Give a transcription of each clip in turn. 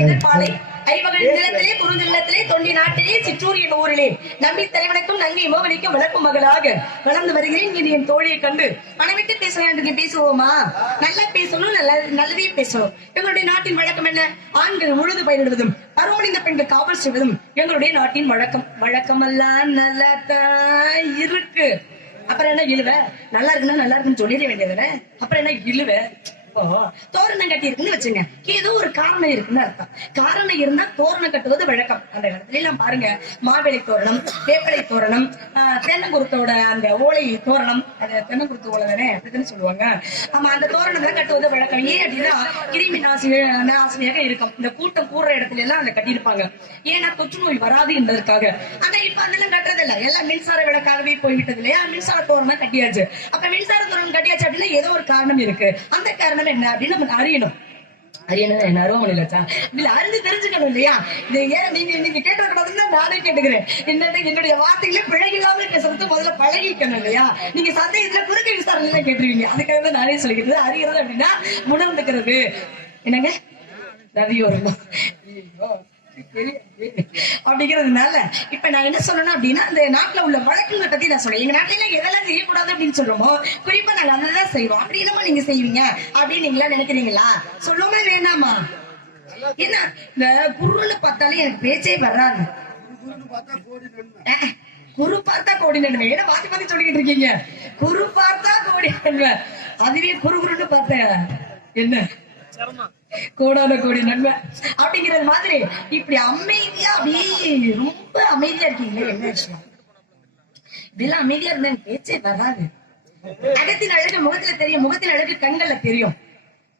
முல்லை மருதம் நெய்தல் பாலை ஐமகள் நிலத்திலே குறுந்து நிலத்திலே தொண்டி நாட்டிலே சிற்றூரின் ஊரிலே. நம்பி தலைவனுக்கும் நங்கை மோகனிக்கும் வளர்ப்பு மகளாக. வளர்ந்து வருகிறேன். இது என் தோழியை கண்டு மனமிட்டு பேச வேண்டும் பேசுவோமா? நல்லா பேசணும் நல்ல நல்லதே பேசணும். எங்களுடைய நாட்டின் வழக்கம் என்ன? ஆண்கள் முழுது பயிரிடுவதும் பருவமடைந்த பெண்கள் காவல் செய்வதும் எங்களுடைய நாட்டின் வழக்கம். வழக்கமெல்லாம் நல்லா தான் இருக்கு. அப்புறம் என்ன இழுவ? நல்லா இருக்குன்னா நல்லா இருக்குன்னு சொல்லிட வேண்டியதுதானே அப்புறம் என்ன இழுவ? இப்போ தோரணம் கட்டி இருக்குன்னு வச்சுங்க. ஏதோ ஒரு காரணம் இருக்குன்னு அர்த்தம். காரணம் இருந்தா தோரணம் கட்டுவது வழக்கம். அந்த இடத்துல எல்லாம் பாருங்க. மாவிளை தோரணம் வேப்பிலை தோரணம் தென்னங்குருத்தோட அந்த ஓலை தோரணம். அது தென்னங்குருத்து ஓலை தானே? அப்படித்தானே சொல்லுவாங்க. ஆமா அந்த தோரணம் தான் கட்டுவது வழக்கம். ஏன் அப்படின்னா கிருமி நாசி நாசினியாக இருக்கும். இந்த கூட்டம் கூடுற இடத்துல எல்லாம் அதை கட்டியிருப்பாங்க. ஏன்னா தொற்று நோய் வராது என்பதற்காக. ஆனா இப்ப அதெல்லாம் கட்டுறது இல்ல எல்லாம் மின்சார விளக்காகவே போய்விட்டது இல்லையா? மின்சார தோரணம் கட்டியாச்சு. அப்ப மின்சார தோரணம் கட்டியாச்சு அப்படின்னா ஏதோ ஒரு காரணம் இருக்கு. அந்த காரணம் என்ன அப்படின்னு நம்ம அறியணும். அறியணும் என்ன? அருவமணி இல்லச்சா இல்ல அறிஞ்சு தெரிஞ்சுக்கணும் இல்லையா? இது ஏன் நீங்க நீங்க கேட்டக்கூடாதுன்னு நானே கேட்டுக்கிறேன். என்னன்னு என்னுடைய வார்த்தைகளே பிழகில்லாம பேசுறது முதல்ல பழகிக்கணும் இல்லையா? நீங்க சந்தேகத்துல குறுக்கு விசாரணை கேட்டுருவீங்க. அதுக்காக தான் நானே சொல்லிக்கிறது. அறியறது அப்படின்னா உணர்ந்துக்கிறது. என்னங்க? ரவியோரமா? அப்படிங்கிறதுனால இப்ப நான் என்ன சொல்லணும் அப்படின்னா இந்த நாட்டுல உள்ள வழக்குகளை பத்தி நான் சொல்றேன். எங்க நாட்டுல எல்லாம் எதெல்லாம் செய்யக்கூடாது அப்படின்னு சொல்றோமோ குறிப்பா நாங்க அதான் செய்வோம். அப்படி என்னமா நீங்க செய்வீங்க? அப்படின்னு நீங்களா நினைக்கிறீங்களா? சொல்லவே வேண்டாமா என்ன? இந்த குருன்னு பார்த்தாலே எனக்கு பேச்சே வராது. குரு பார்த்தா கோடி நன்மை. ஏன்னா மாத்தி மாத்தி சொல்லிக்கிட்டு இருக்கீங்க? குரு பார்த்தா கோடி நன்மை. அதுவே குரு குருன்னு பார்த்தேன். என்ன? கோடான கோடி நன்மை அப்படிங்கிறது மாதிரி இப்படி அமைதியா அப்படியே ரொம்ப அமைதியா இருக்கீங்களே என்ன விஷயம்? இதெல்லாம் அமைதியா இருந்தா எனக்கு பேச்சே வராது. அகத்தின் அழகு முகத்துல தெரியும் முகத்தின் அழகு கண்கள்ல தெரியும்.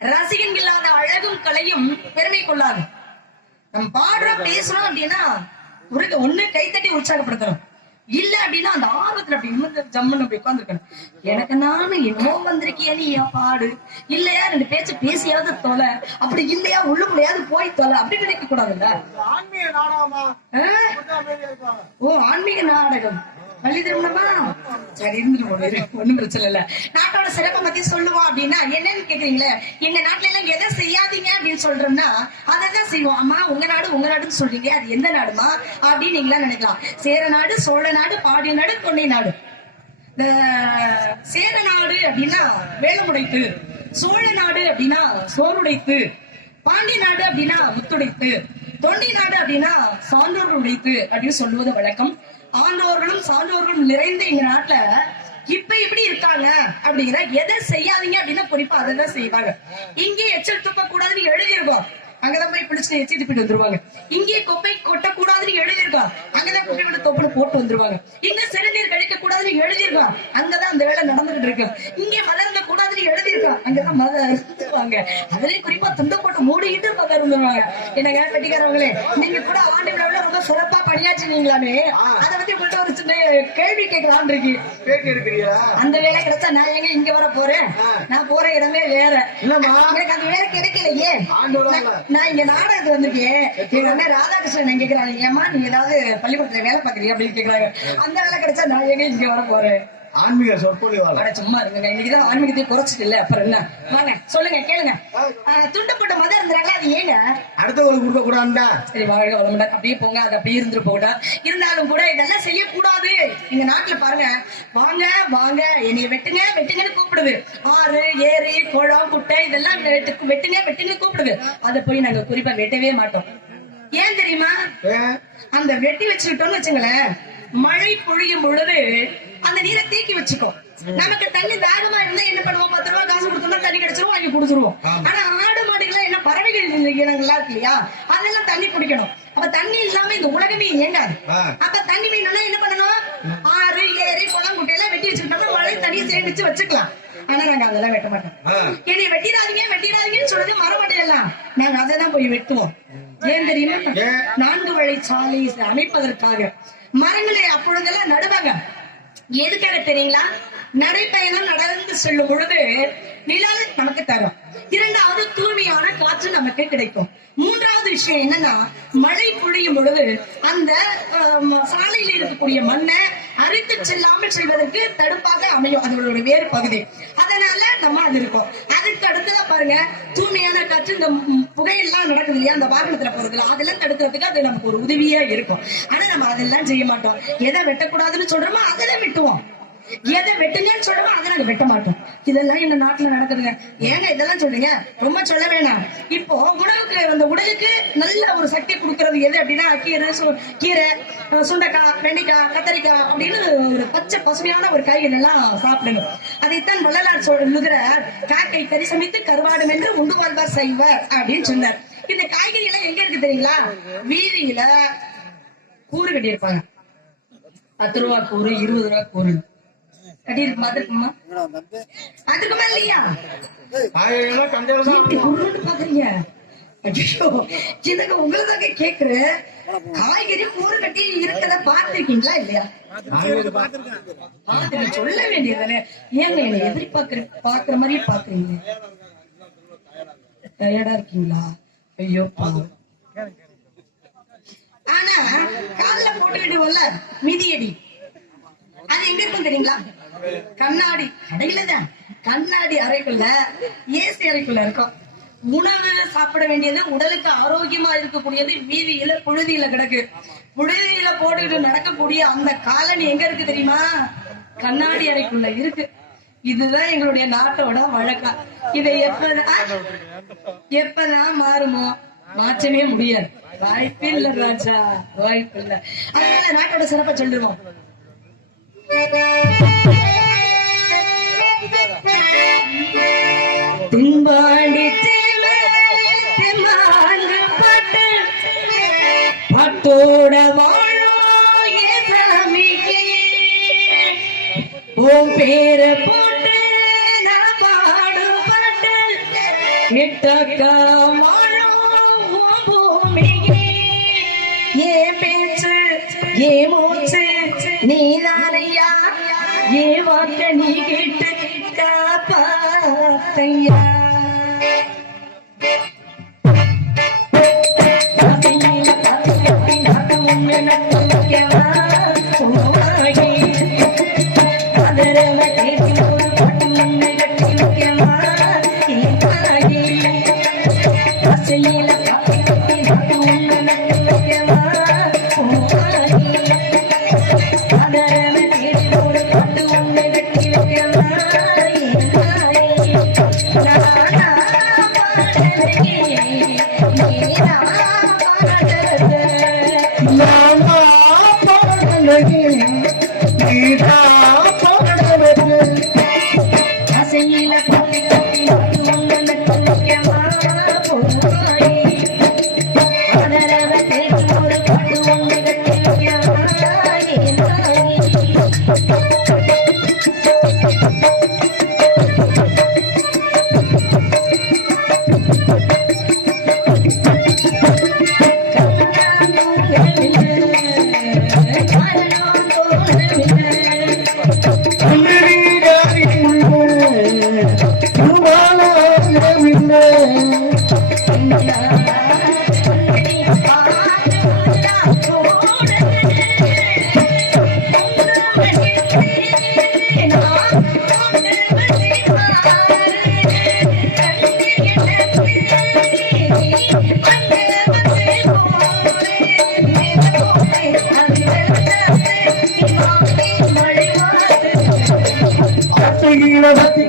ரசிகன் இல்லாத அழகும் கலையும் பெருமை கொள்ளாது. நம்ம பாடுறோம் பேசுறோம் அப்படின்னா ஒண்ணு கைத்தட்டி உற்சாகப்படுத்தணும். இல்ல அப்படின்னா அந்த ஆர்வத்துல அப்படி நிமிர்ந்து ஜம்முன்னு அப்படி உட்காந்துருக்கணும் எனக்கு நானும் என்னமோ வந்திருக்கியா நீ பாடு. இல்லையா? ரெண்டு பேச்சு பேசியாவது தொலை. அப்படி இல்லையா? உள்ளுக்குள்ளையாவது போய் தொலை. அப்படி நினைக்க கூடாதுல்ல? ஆன்மீக நாடகமா? ஓ ஆன்மீக நாடகம். பள்ளி திருமணமா சரி இருந்துட்டு போகுது ஒண்ணும் பிரச்சனை இல்ல. நாட்டோட சிறப்பை பத்தி சொல்லுவோம் அப்படின்னா என்னன்னு கேக்குறீங்களே? எங்க நாட்டுல எல்லாம் எதை செய்யாதீங்க அப்படின்னு சொல்றோம்னா அதை தான் செய்வோம். அம்மா உங்க நாடு உங்க நாடுன்னு சொல்றீங்க. அது எந்த நாடுமா? அப்படின்னு நீங்களா நினைக்கலாம். சேர நாடு சோழ நாடு பாண்டிய நாடு தொண்டை நாடு. இந்த சேர நாடு அப்படின்னா வேலமுடைத்து. சோழ நாடு அப்படின்னா சோறுடைத்து. பாண்டிய நாடு அப்படின்னா முத்துடைத்து. தொண்டை நாடு அப்படின்னா சான்றோர்கள் உடைத்து அப்படின்னு சொல்லுவது வழக்கம். ஆண்டவர்களும் சான்றோர்களும் நிறைந்த எங்க நாட்டுல இப்ப இப்படி இருக்காங்க அப்படிங்கிற எதை செய்யாதீங்க அப்படின்னா குறிப்பா அதை தான் செய்வாங்க. இங்கே எச்சல் துப்ப கூடாதுன்னு எழுதியிருக்கோம். அங்கதான் போய் பிடிச்சு எச்சி துப்பிட்டு வந்துருவாங்க. இங்கே குப்பை கொட்டக்கூடாதுன்னு எழுதியிருக்கா அங்கதான் குப்பை விட போட்டு வந்துருவாங்க. இங்க சிறுநீர் கழிக்க கூடாதுன்னு எழுதியிருக்கா அங்கதான் அந்த வேலை நடந்துகிட்டு இருக்கு. இங்கே மலர்ந்த கூடாதுன்னு எழுதியிருக்கா அங்கதான் மத அதுலயும் குறிப்பா துண்டை போட்டு மூடிக்கிட்டு பக்கம் இருந்துருவாங்க என்னங்க கட்டிக்காரவங்களே நீங்க கூட ஆண்டு விழாவில் ரொம்ப சிறப்பா பணியாற்றினீங்களாமே. அதை உங்கள்ட்ட ஒரு சின்ன கேள்வி கேட்கலாம்னு இருக்கு பேட்டி இருக்கிறீங்களா அந்த வேலை கிடைச்சா நான் எங்க இங்க வர போறேன்? நான் போற இடமே வேற. எனக்கு அந்த வேலை கிடைக்கலையே. நான் இங்க நாடகத்துக்கு வந்திருக்கேன். எங்க அண்ணன் ராதாகிருஷ்ணன் கேக்குறாங்க ஏமா நீ ஏதாவது பள்ளிக்கூடத்துல வேலை பாக்குறியா அப்படின்னு கேக்குறாங்க. அந்த வேலை கிடைச்சா நான் எங்க இங்க வர போறேன்? ஆன்மீக சொற்பொழிவாளர். அட சும்மா இருங்க இன்னைக்குதான் ஆன்மீகத்தை குறைச்சிட்டு இல்ல அப்புறம் என்ன? வாங்க சொல்லுங்க கேளுங்க. துண்டப்பட்ட மதம் இருந்தாங்க அது ஏங்க? அடுத்தவங்களுக்கு கொடுக்க கூடாதுடா சரி வாழ்க வளமுடன் அப்படியே போங்க அது அப்படியே இருந்துட்டு போகட்டா இருந்தாலும் கூட இதெல்லாம் செய்யக்கூடாது. எங்க நாட்டுல பாருங்க வாங்க வாங்க என்னைய வெட்டுங்க வெட்டுங்கன்னு கூப்பிடுது. ஆறு ஏரி குளம் குட்டை இதெல்லாம் வெட்டு- வெட்டுங்க வெட்டுங்க கூப்பிடுது. அதை போய் நாங்க குறிப்பா வெட்டவே மாட்டோம். ஏன் தெரியுமா? அந்த வெட்டி வச்சுக்கிட்டோம்னு வச்சுங்களேன் மழை பொழியும் பொழுது அந்த நீரை தேக்கி வச்சுக்கோ நமக்கு தண்ணி தாகமா இருந்தா என்ன பண்ணுவோம்? பத்து ரூபாய் காசு கொடுத்தோம்னா தண்ணி கிடைச்சிரும் வாங்கி குடுத்துருவோம். ஆனா ஆடு மாடுகள் என்ன பறவைகள் இனங்கள்லாம் இருக்கு இல்லையா அதெல்லாம் தண்ணி குடிக்கணும். அப்ப தண்ணி இல்லாம இந்த உலகமே இயங்காது. அப்ப தண்ணி வேணும்னா என்ன பண்ணணும்? ஆறு ஏரி குளம் குட்டை எல்லாம் வெட்டி வச்சுக்கிட்டோம்னா மழை தண்ணியை சேமிச்சு வச்சுக்கலாம். ஆனா நாங்க அதெல்லாம் வெட்ட மாட்டோம். என்னை வெட்டிடாதீங்க வெட்டிடாதீங்கன்னு சொல்றது மரமட்டையெல்லாம். நாங்க அதை தான் போய் வெட்டுவோம். ஏன் தெரியுமா? நான்கு வழி சாலை அமைப்பதற்காக. மரங்களை அப்பொழுதெல்லாம் நடுவாங்க. எதுக்காக தெரியுங்களா? நடைப்பயணம் நடந்து செல்லும் பொழுது நிழல் நமக்கு தரும். இரண்டாவது தூய்மையான காற்று நமக்கு கிடைக்கும். மூன்றாவது விஷயம் என்னன்னா மழை பொழியும் பொழுது அந்த சாலையில் இருக்கக்கூடிய மண்ணை அரித்து செல்லாமல் செல்வதற்கு தடுப்பாக அமையும். அதோட வேறு பகுதி. அதனால நம்ம அது இருக்கும். அதுக்கு அடுத்ததான் பாருங்க தூய்மையான காற்று இந்த புகையெல்லாம் நடக்குது இல்லையா? அந்த வாகனத்துல போறதுல. அதெல்லாம் தடுக்கிறதுக்கு அது நமக்கு ஒரு உதவியா இருக்கும். ஆனா நம்ம அதெல்லாம் செய்ய மாட்டோம். எதை வெட்டக்கூடாதுன்னு சொல்றோமோ அதெல்லாம் விட்டுவோம். எதை வெட்டுங்கன்னு சொல்லுவோம் அதை நாங்க வெட்ட மாட்டோம். இதெல்லாம் எங்க நாட்டுல நடக்குதுங்க. ஏங்க இதெல்லாம் சொல்றீங்க? ரொம்ப சொல்ல வேணாம். இப்போ உணவுக்கு அந்த உடலுக்கு நல்ல ஒரு சக்தி கொடுக்கறது எது அப்படின்னா கீரை சு- கீரை சுண்டக்காய் சுண்டைக்காய் வெண்டைக்காய் கத்தரிக்காய் அப்படின்னு ஒரு பச்சை பசுமையான ஒரு காய்கறி எல்லாம் சாப்பிடணும். அதைத்தான் வள்ளலார் சொல்லுகிறார் காக்கை கறி சமைத்து கருவாடும் என்று உண்டு வாழ்வார் செய்வர் அப்படின்னு சொன்னார். இந்த காய்கறி எல்லாம் எங்க இருக்கு தெரியுங்களா? வீதியில கூறு கட்டி இருப்பாங்க பத்து ரூபா கூறு இருபது ரூபா கூறு கட்டி இருக்கு பாத்துருக்குமா பாத்துருக்குமா இல்லையா? பாக்குறீங்க கேக்குறேன் காய்கறி கூறு கட்டி இருக்கத பாத்திருக்கீங்களா இல்லையா? பாத்துக்க சொல்ல வேண்டியதானே? ஏங்க என்னை எதிர்பார்க்கிற பாக்குற மாதிரியே பாக்குறீங்க டயர்டா இருக்கீங்களா? ஐயோ ஆனா கால்ல போட்டுக்கிட்டுவல்ல மிதியடி. அது எங்க இருக்கும் தெரியுங்களா? கண்ணாடி கடையில தான் கண்ணாடி அறைக்குள்ள ஏசி அறைக்குள்ள இருக்கும். உணவு சாப்பிட வேண்டியது உடலுக்கு ஆரோக்கியமா இருக்கக்கூடியது. வீதியில புழுதியில கிடக்கு. புழுதியில போட்டுக்கிட்டு நடக்கக்கூடிய அந்த காலனி எங்க இருக்கு தெரியுமா? கண்ணாடி அறைக்குள்ள இருக்கு. இதுதான் எங்களுடைய நாட்டோட வழக்கம். இதை எப்பதான் எப்பதான் மாறுமோ? மாற்றவே முடியாது. வாய்ப்பு இல்ல ராஜா வாய்ப்பு இல்ல அதனால நாட்டோட சிறப்பை சொல்லிடுவோம். திம்பாண்டி திமாங்கு பாட்டு பட்டோட வாழும் ஏசாமிக்கு உன் பேர போட்டு நான் பாடும் பாட்டு கிட்டக்கா வாழும் பூமிக்கு ஏன் பேச்சு ஏ மூச்சு நீதானையா ஏ வாக்க நீ கேட்டு காப்பாத்தையா நானா நடத்தி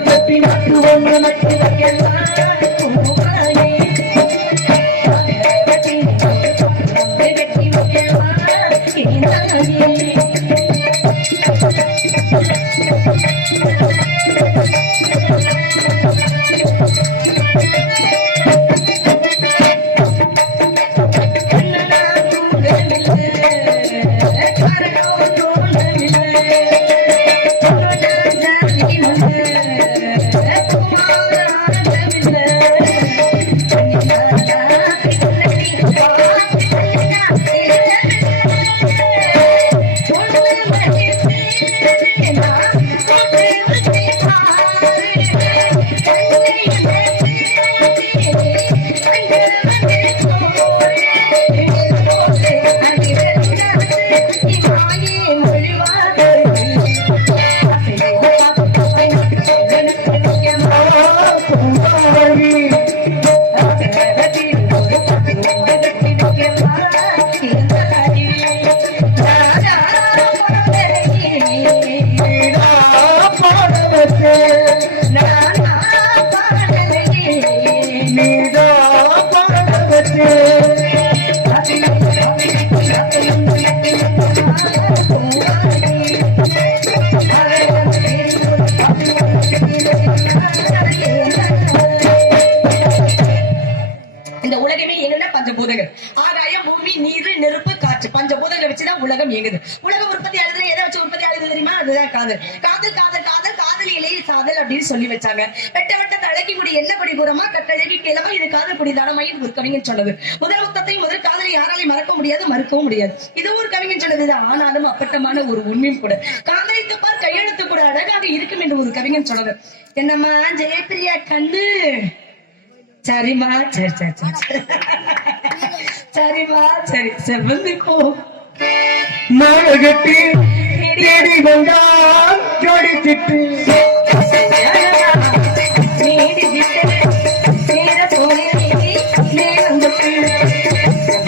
இயங்குது உலக உற்பத்தி ஆகுது எதை வச்சு உற்பத்தி ஆகுது தெரியுமா? அதுதான் காதல். காதல் காதல் காதல் காதல் இலையில் சாதல் அப்படின்னு சொல்லி வச்சாங்க. வெட்ட வெட்ட தலைக்கு முடி என்ன படி புறமா கட்டழகி கிழமை இது காதல் குடி தானமாயின் ஒரு கவிஞன் சொன்னது. முதல் முத்தத்தை முதல் காதலை யாராலையும் மறக்க முடியாது மறுக்கவும் முடியாது. இது ஒரு கவிஞன் சொன்னது ஆனாலும் அப்பட்டமான ஒரு உண்மையும் கூட. காதலித்து பார் கையெழுத்து கூட அழகாக இருக்கும் என்று ஒரு கவிஞன் சொன்னது. என்னம்மா ஜெயப்பிரியா கண்ணு? சரிம்மா சரி சரி சரி. சரி. சரிம்மா சரி. செவ்வந்தி போ தேடி வந்தான் ஜோடி சிட்டு.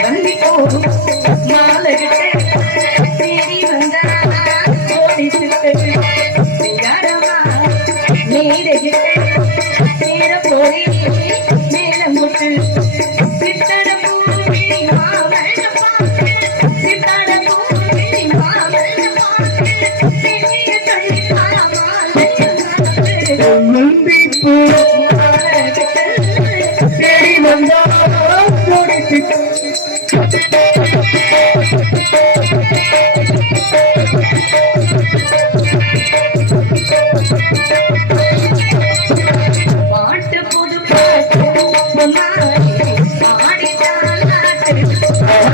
நந்தி